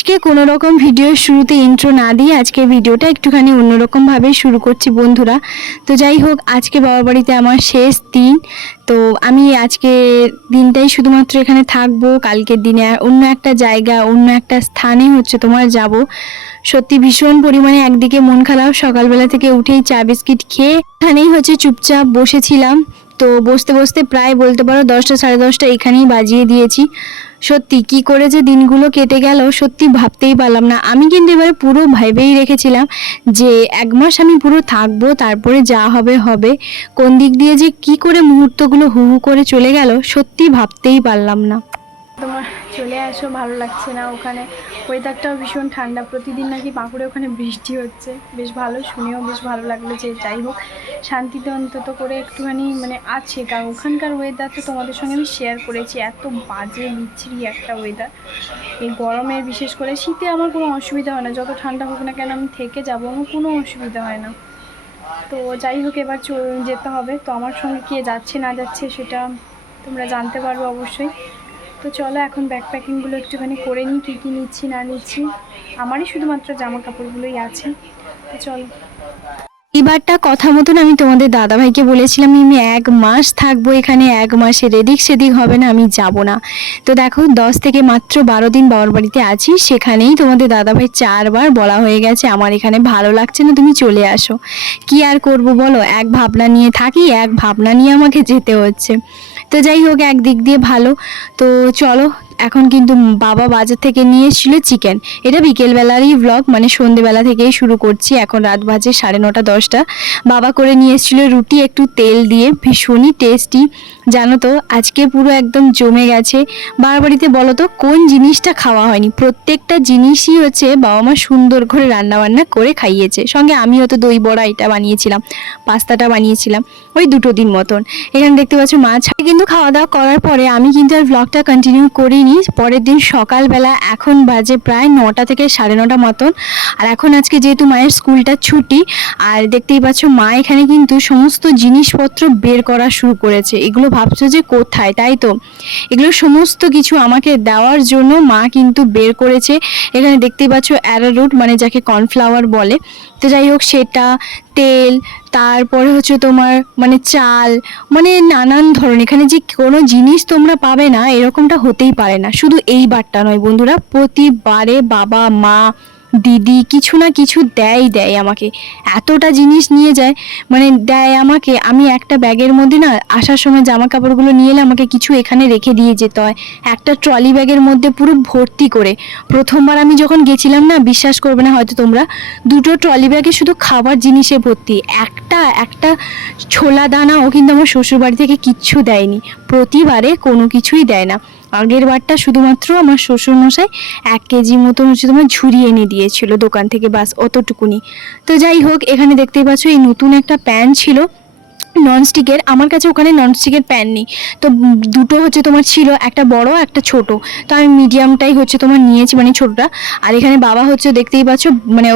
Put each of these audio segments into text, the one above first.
আজকে কোনো রকম ভিডিওর শুরুতে ইন্ট্রো না দিয়ে আজকে ভিডিওটা একটুখানি অন্যরকম ভাবে শুরু করছি বন্ধুরা। তো যাই হোক, আজকে বাবার বাড়িতে আমার শেষ দিন। তো আমি আজকে দিনটাই শুধুমাত্র এখানে থাকবো, কালকের দিনে অন্য একটা জায়গা অন্য একটা স্থানে তোমার যাব। সত্যি ভীষণ পরিমাণে একদিকে মন খারাপ, সকালবেলা থেকে উঠেই চা বিস্কিট খেয়ে এখানেই চুপচাপ বসেছিলাম। তো বসতে বসতে প্রায় বলতে পারো 10টা সাড়ে 10টা এখানেই বাজিয়ে দিয়েছি। সত্যি কি করে যে দিনগুলো কেটে গেল সত্যি ভাবতেই পারলাম না। আমি কিন্তু এবারে পুরো ভেবেই রেখেছিলাম যে 1 মাস আমি পুরো থাকবো, তারপরে যা হবে হবে। কোন দিক দিয়ে যে কি করে মুহূর্তগুলো হু হু করে চলে গেল সত্যি ভাবতেই পারলাম না। তোমার চলে আসো, ভালো লাগছে না ওখানে, ওয়েদারটাও ভীষণ ঠান্ডা, প্রতিদিন নাকি বাঁকুড়ে ওখানে বৃষ্টি হচ্ছে, বেশ ভালো, শুনেও বেশ ভালো লাগলো যে যাই হোক শান্তিতে অন্তত করে একটুখানি আছে। কারণ ওখানকার ওয়েদার তো তোমাদের সঙ্গে আমি শেয়ার করেছি, এত বাজে বিচ্ছিরি একটা ওয়েদার। এই গরমে বিশেষ করে, শীতে আমার কোনো অসুবিধা হয় না, যত ঠান্ডা হোক না কেন আমি থেকে যাবো, আমার কোনো অসুবিধা হয় না। তো যাই হোক এবার যেতে হবে। তো আমার সঙ্গে কে যাচ্ছে না যাচ্ছে সেটা তোমরা জানতে পারবে অবশ্যই। তো চলো এখন ব্যাকপ্যাকিংগুলো একটুখানি করে নিই, কী কী নিচ্ছি না নিচ্ছি। আমারই শুধুমাত্র জামা কাপড়গুলোই আছে। তো চলো, এবারটা কথা মতন আমি তোমাদের দাদাভাইকে বলেছিলাম আমি 1 মাস থাকবো এখানে, 1 মাসের এদিক সেদিক হবে না, আমি যাব না। তো দেখো 10 থেকে মাত্র 12 দিন বাবার বাড়িতে আছি, সেখানেই তোমাদের দাদাভাই 4বার বলা হয়ে গেছে আমার এখানে ভালো লাগছে না, তুমি চলে আসো। কি আর করব বলো, এক ভাবনা নিয়ে থাকি, এক ভাবনা নিয়ে আমাকে যেতে হচ্ছে। তো যাই হোক একদিক দিয়ে ভালো। তো চলো, এখন কিন্তু বাবা বাজার থেকে নিয়ে এসেছিলো চিকেন। এটা বিকেলবেলারই ব্লগ, সন্ধেবেলা থেকেই শুরু করছি। এখন রাত বাজে 9:30 10টা। বাবা করে নিয়ে এসেছিলো রুটি একটু তেল দিয়ে, ভীষণই টেস্টি। জানো তো আজকে পুরো একদম জমে গেছে। বাবার বাড়িতে বলো তো কোন জিনিসটা খাওয়া হয়নি, প্রত্যেকটা জিনিসই বাবা মা সুন্দর করে রান্নাবান্না করে খাইয়েছে। সঙ্গে আমিও তো দই বড়া এটা বানিয়েছিলাম, পাস্তাটা বানিয়েছিলাম, ওই 2 দিন মতন। এখানে দেখতে পাচ্ছ মাছ। কিন্তু খাওয়া দাওয়া করার পরে আমি কিন্তু আর ব্লগটা কন্টিনিউ করিনি। পরের দিন সকালবেলা, এখন বাজে প্রায় 9টা থেকে 9:30 মতন। আর এখন আজকে যেহেতু মায়ের স্কুলটা ছুটি, আর দেখতেই পাচ্ছ মা এখানে কিন্তু সমস্ত জিনিসপত্র বের করা শুরু করেছে। এগুলো ভাবছো যে কোথায়, তাই তো, এগুলো সমস্ত কিছু আমাকে দেওয়ার জন্য মা কিন্তু বের করেছে। এখানে দেখতেই পাচ্ছ অ্যারারুট, যাকে কর্নফ্লাওয়ার বলে। তো যাই হোক সেটা, তেল, তারপরে তোমার চাল, নানান ধরনের। এখানে যে কোনো জিনিস তোমরা পাবে না এরকমটা হতেই পারে না। শুধু এইবারটা নয় বন্ধুরা, প্রতিবারে বাবা মা দিদি কিছু না কিছু দেয় আমাকে। এতটা জিনিস নিয়ে যায়, দেয় আমাকে। আমি একটা ব্যাগের মধ্যে না আসার সময় জামা কাপড়গুলো নিয়ে এলে আমাকে কিছু এখানে রেখে দিয়ে যেতে হয়, একটা ট্রলি ব্যাগের মধ্যে পুরো ভর্তি করে। প্রথমবার আমি যখন গেছিলাম না, বিশ্বাস করবে না হয়তো তোমরা, 2টো ট্রলি ব্যাগে শুধু খাবার জিনিসে ভর্তি। একটা ছোলা দানাও কিন্তু আমার শ্বশুরবাড়ি থেকে কিচ্ছু দেয়নি, প্রতিবারে কোনো কিছুই দেয় না। আগের বারটা শুধুমাত্র আমার শ্বশুরমশাই 1 কেজি মতন তোমার ঝুড়ি এনে দিয়েছিল দোকান থেকে, বাস অতটুকুনি। তো যাই হোক এখানে দেখতেই পাচ্ছ এই নতুন একটা প্যান ছিল ননস্টিকের। আমার কাছে ওখানে ননস্টিকের প্যান নেই, তো 2টো তোমার ছিল, একটা বড় একটা ছোট। তো আমি মিডিয়ামটাই তোমার নিয়েছি, ছোটটা। আর এখানে বাবা দেখতেই পাচ্ছ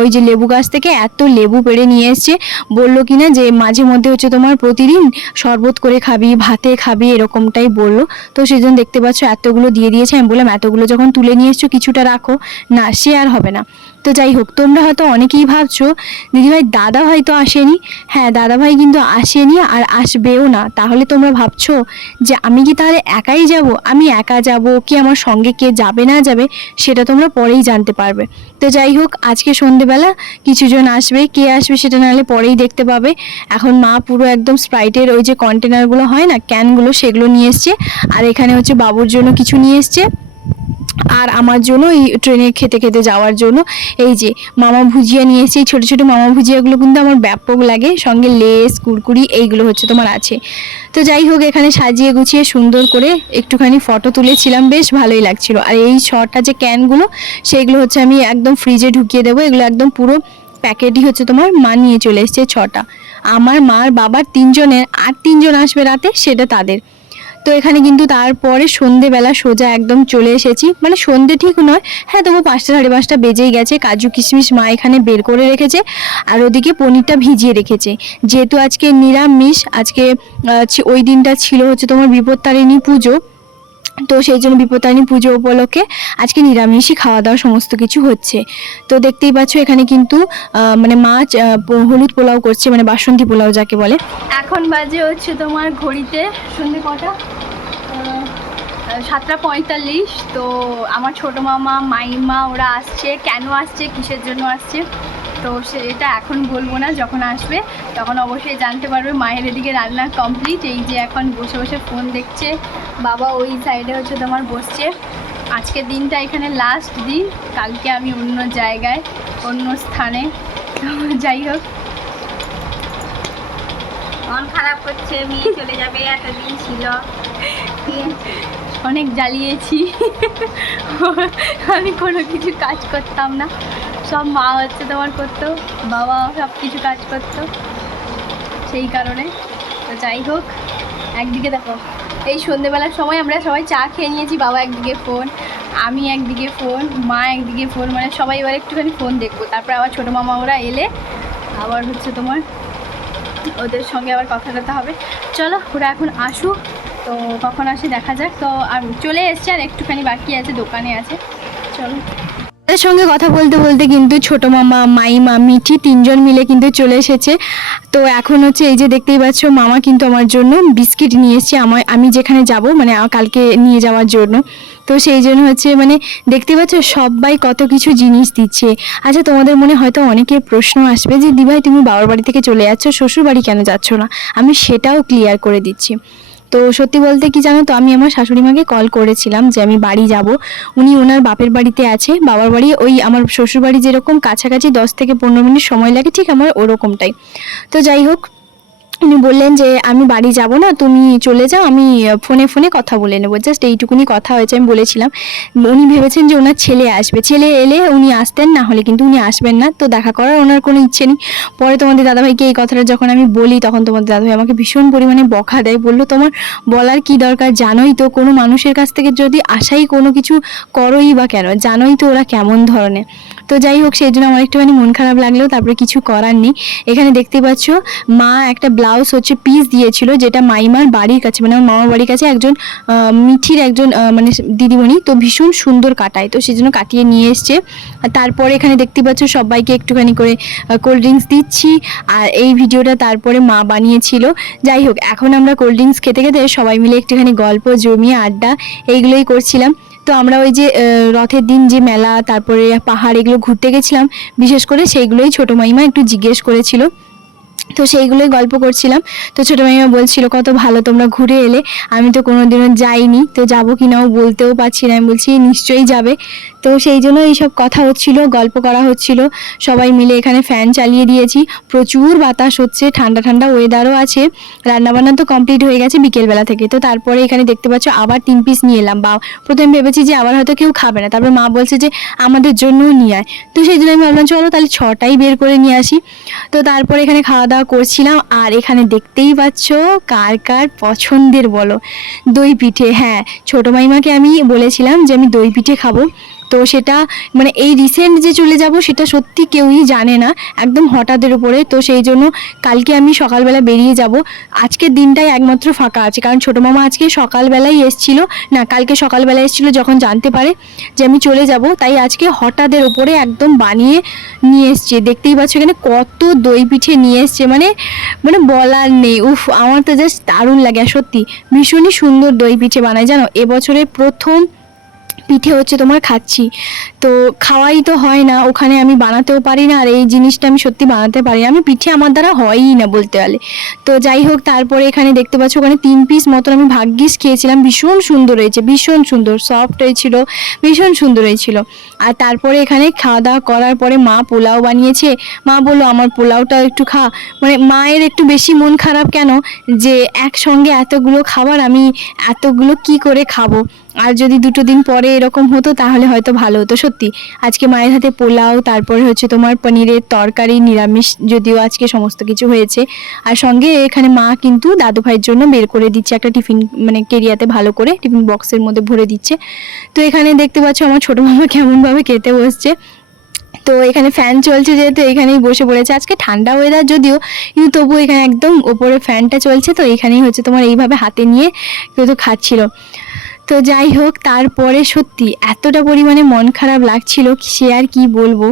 ওই যে লেবু গাছ থেকে এত লেবু পেড়ে নিয়ে এসছে। বললো কিনা যে মাঝে মধ্যে তোমার প্রতিদিন শরবত করে খাবি, ভাতে খাবি, এরকমটাই বললো। তো সেই জন্য দেখতে পাচ্ছ এতগুলো দিয়ে দিয়েছে। আমি বললাম এতগুলো যখন তুলে নিয়ে এসছো কিছুটা রাখো না, সে আর হবে না। তো যাই হোক, তোমরা হয়তো অনেকেই ভাবছো দিদিভাই দাদা ভাই তো আসেনি। হ্যাঁ, দাদা ভাই কিন্তু আসেনি আর আসবেও না। তাহলে তোমরা ভাবছো যে আমি কি তাহলে একাই যাব? আমি একা যাব কি আমার সঙ্গে কে যাবে না যাবে সেটা তোমরা পরেই জানতে পারবে। তো যাই হোক আজকে সন্ধেবেলা কিছুজন আসবে, কে আসবে সেটা নাহলে পরেই দেখতে পাবে। এখন মা পুরো একদম স্প্রাইটের ওই যে কন্টেনারগুলো হয় না, ক্যানগুলো, সেগুলো নিয়ে এসছে। আর এখানে বাবুর জন্য কিছু নিয়ে এসছে, আর আমার জন্য এই ট্রেনে খেতে খেতে যাওয়ার জন্য এই যে মামা ভুজিয়া নিয়ে এসেছি। এই ছোটো ছোটো মামা ভুজিয়াগুলো কিন্তু আমার ব্যাপক লাগে, সঙ্গে লেস কুরকুরি এইগুলো তোমার আছে। তো যাই হোক এখানে সাজিয়ে গুছিয়ে সুন্দর করে একটুখানি ফটো তুলেছিলাম, বেশ ভালোই লাগছিল। আর এই 6টা যে ক্যানগুলো সেইগুলো আমি একদম ফ্রিজে ঢুকিয়ে দেবো। এগুলো একদম পুরো প্যাকেটই তোমার মা নিয়ে চলে এসছে 6টা। আমার মার বাবার 3জনের, আর 3জন আসবে রাতে, সেটা তাদের। তো এখানে কিন্তু তারপরে সন্ধেবেলা সোজা একদম চলে এসেছি, সন্ধে ঠিক নয়, হ্যাঁ তবু 5টা সাড়ে 5টা বেজেই গেছে। কাজু কিশমিশ মা এখানে বের করে রেখেছে, আর ওদিকে পনিরটা ভিজিয়ে রেখেছে। যেহেতু আজকে নিরামিষ, আজকে ওই দিনটা ছিল তোমার বিপত্তারিণী পুজো, তো সেই জন্য বিপত্তারিণী পুজো উপলক্ষে আজকে নিরামিষই খাওয়া দাওয়া সমস্ত কিছু হচ্ছে। তো দেখতেই পাচ্ছ এখানে কিন্তু মানে মাছ হলুদ পোলাও করছে, মানে বাসন্তী পোলাও যাকে বলে। এখন বাজে হচ্ছে তোমার ঘড়িতে সন্ধ্যে কটা, 7:45। তো আমার ছোটো মামা মাইমা ওরা আসছে। কেন আসছে, কিসের জন্য আসছে, তো সেটা এখন বলবো না, যখন আসবে তখন অবশ্যই জানতে পারবে। মায়ের এদিকে রান্না কমপ্লিট, এই যে এখন বসে বসে ফোন দেখছে, বাবা ওই সাইডে হচ্ছে তোমার বসছে। আজকের দিনটা এখানে লাস্ট দিন, কালকে আমি অন্য জায়গায় অন্য স্থানে। যাই হোক, মন খারাপ করছে, মেয়ে চলে যাবে, এতদিন ছিল, অনেক জ্বালিয়েছি। আমি কোনো কিছু কাজ করতাম না, সব মা হচ্ছে তোমার করতো, বাবা সব কিছু কাজ করতো, সেই কারণে। তো যাই হোক, একদিকে দেখো এই সন্ধেবেলার সময় আমরা সবাই চা খেয়ে নিয়েছি, বাবা একদিকে ফোন, আমি একদিকে ফোন, মা একদিকে ফোন, মানে সবাই এবার একটুখানি ফোন দেখবো। তারপর আবার ছোটো মামা ওরা এলে আবার হচ্ছে তোমার ওদের সঙ্গে আবার কথা টথা হবে। চলো ওরা এখন আসুক, তো কখন আসে দেখা যাক। তো আর চলে এসছে, আর একটুখানি বাকি আছে, দোকানে আছে। চলো, তাদের সঙ্গে কথা বলতে বলতে কিন্তু ছোটো মামা মাইমা মিঠি 3জন মিলে কিন্তু চলে এসেছে। তো এখন হচ্ছে এই যে দেখতেই পাচ্ছ, মামা কিন্তু আমার জন্য বিস্কিট নিয়ে এসছে, আমি যেখানে যাব মানে কালকে নিয়ে যাওয়ার জন্য। তো সেই জন্য হচ্ছে মানে দেখতে পাচ্ছ সবাই কত কিছু জিনিস দিচ্ছে। আচ্ছা, তোমাদের মনে হয়তো অনেকের প্রশ্ন আসবে যে দিভাই তুমি বাবার বাড়ি থেকে চলে যাচ্ছ, শ্বশুর বাড়ি কেন যাচ্ছ না? আমি সেটাও ক্লিয়ার করে দিচ্ছি। তো সত্যি বলতে কি জানো তো, আমি আমার শাশুড়ি মাকে কল করেছিলাম যে আমি বাড়ি যাব। উনি ওনার বাপের বাড়িতে আছে, বাবার বাড়ি ওই আমার শ্বশুর বাড়ি যেরকম কাছাকাছি 10 থেকে 15 মিনিট সময় লাগে, ঠিক আমার ওরকমটাই। তো যাই হোক, উনি বললেন যে আমি বাড়ি যাব না, তুমি চলে যাও, আমি ফোনে ফোনে কথা বলে নেবো। জাস্ট এইটুকুনি কথা হয়েছে, আমি বলেছিলাম। উনি ভেবেছেন যে ওনার ছেলে আসবে, ছেলে এলে উনি আসতেন, না হলে কিন্তু উনি আসবেন না। তো দেখা করার ওনার কোনো ইচ্ছে নেই। পরে তোমাদের দাদাভাইকে এই কথাটা যখন আমি বলি, তখন তোমাদের দাদাভাই আমাকে ভীষণ পরিমাণে বকা দেয়, বললো তোমার বলার কি দরকার, জানোই তো কোনো মানুষের কাছ থেকে যদি আশাই কোনো কিছু করোই বা কেন, জানোই তো ওরা কেমন ধরনের। তো যাই হোক, সেই জন্য আমার একটুখানি মন খারাপ লাগলেও তারপরে কিছু করার নেই। এখানে দেখতে পাচ্ছ মা একটা ব্লাউজ হচ্ছে পিস দিয়েছিল, যেটা মাইমার বাড়ির কাছে মানে আমার মামার বাড়ির কাছে একজন মিঠির একজন মানে দিদিমণি, তো ভীষণ সুন্দর কাটায়, তো সেই জন্য কাটিয়ে নিয়ে এসছে। আর তারপরে এখানে দেখতে পাচ্ছ সবাইকে একটুখানি করে কোল্ড ড্রিঙ্কস দিচ্ছি। আর এই ভিডিওটা তারপরে মা বানিয়েছিল। যাই হোক, এখন আমরা কোল্ড ড্রিঙ্কস খেতে খেতে সবাই মিলে একটুখানি গল্প জমিয়ে আড্ডা এইগুলোই করছিলাম। তো আমরা ওই যে রথের দিন যে মেলা, তারপরে পাহাড়, এগুলো ঘুরতে গেছিলাম, বিশেষ করে সেইগুলোই ছোটো মাইমা একটু জিজ্ঞেস করেছিল, তো সেইগুলোই গল্প করছিলাম। তো ছোটো মাইমা বলছিল কত ভালো তোমরা ঘুরে এলে, আমি তো কোনোদিনও যাইনি, তো যাবো কি নাও বলতেও পারছি না। আমি বলছি নিশ্চয়ই যাবে। তো সেই জন্য এইসব কথা হচ্ছিল, গল্প করা হচ্ছিল, সবাই মিলে এখানে ফ্যান চালিয়ে দিয়েছি, প্রচুর বাতাস হচ্ছে, ঠান্ডা ঠান্ডা ওয়েদারও আছে। রান্নাবান্না তো কমপ্লিট হয়ে গেছে বিকেলবেলা থেকে। তো তারপরে এখানে দেখতে পাচ্ছ আবার 3 পিস নিয়ে এলাম। বা প্রথমে ভেবেছি যে আবার হয়তো কেউ খাবে না, তারপর মা বলছে যে আমাদের জন্যও নিয়ে আয়। তো সেই জন্য আমি ভাবলাম চলো তাহলে 6টাই বের করে নিয়ে আসি। তো তারপরে এখানে খাওয়া দাওয়া করছিলাম। আর এখানে দেখতেই পাচ্ছ কার কার পছন্দের বলো, দই পিঠে। হ্যাঁ, ছোটো মাইমাকে আমি বলেছিলাম যে আমি দই পিঠে খাবো। তো সেটা মানে এই রিসেন্ট যে চলে যাব সেটা সত্যি কেউই জানে না, একদম হঠাৎের উপরে। তো সেই জন্য কালকে আমি সকালবেলা বেরিয়ে যাব, আজকের দিনটাই একমাত্র ফাঁকা আছে, কারণ ছোটো মামা আজকে সকালবেলাই এসেছিল, না কালকে সকালবেলা এসেছিলো যখন জানতে পারে যে আমি চলে যাব, তাই আজকে হঠাৎের উপরে একদম বানিয়ে নিয়ে এসছে। দেখতেই পাচ্ছ এখানে কত দই পিঠে নিয়ে এসছে, মানে মানে বলার নেই। উফ, আমার তো জাস্ট দারুণ লাগে। আর সত্যি ভীষণই সুন্দর দই পিঠে বানায় জানো, এবছরের প্রথম পিঠে হচ্ছে তোমার খাচ্ছি। তো খাওয়াই তো হয় না ওখানে, আমি বানাতেও পারি না, আর এই জিনিসটা আমি সত্যি বানাতে পারি না, আমি পিঠে আমার দ্বারা হয়ই না বলতে গেলে। তো যাই হোক, তারপরে এখানে দেখতে পাচ্ছ ওখানে 3 পিস মতন আমি ভাগ্যিস খেয়েছিলাম, ভীষণ সুন্দর হয়েছে, ভীষণ সুন্দর, সফট হয়েছিল, ভীষণ সুন্দর হয়েছিল। আর তারপরে এখানে খাওয়া দাওয়া করার পরে মা পোলাও বানিয়েছে। মা বললো আমার পোলাওটা একটু খা, মানে মায়ের একটু বেশি মন খারাপ কেন যে একসঙ্গে এতগুলো খাবার আমি এতগুলো কি করে খাবো, আর যদি 2 দিন পরে এরকম হতো তাহলে হয়তো ভালো হতো। সত্যি আজকে মায়ের হাতে পোলাও, তারপরে হচ্ছে তোমার পনিরের তরকারি, নিরামিষ যদিও আজকে সমস্ত কিছু হয়েছে। আর সঙ্গে এখানে মা কিন্তু দাদু ভাইয়ের জন্য বের করে দিচ্ছে একটা টিফিন, মানে কেরিয়াতে ভালো করে টিফিন বক্সের মধ্যে ভরে দিচ্ছে। তো এখানে দেখতে পাচ্ছ আমার ছোটো মামা কেমনভাবে খেতে বসছে। তো এখানে ফ্যান চলছে যেহেতু এখানেই বসে পড়েছে, আজকে ঠান্ডা ওয়েদার যদিও, কিন্তু তবুও এখানে একদম ওপরে ফ্যানটা চলছে, তো এখানেই হচ্ছে তোমার এইভাবে হাতে নিয়ে কিন্তু খাচ্ছিল। তো যাই হোক, তারপরে সত্যি এতটা পরিমাণে মন খারাপ লাগছিল সে আর কি বলবো।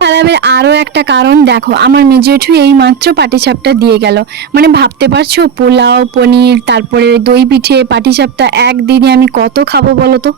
খারাপের আরও একটা কারণ দেখো, আমার মেজেঠু এই মাত্র পাটিসাপটা দিয়ে গেল। মানে ভাবতে পারছো, পোলাও, পনির, তারপরে দই পিঠে, পাটিসাপটা একদিনে আমি কত খাবো বলো তো।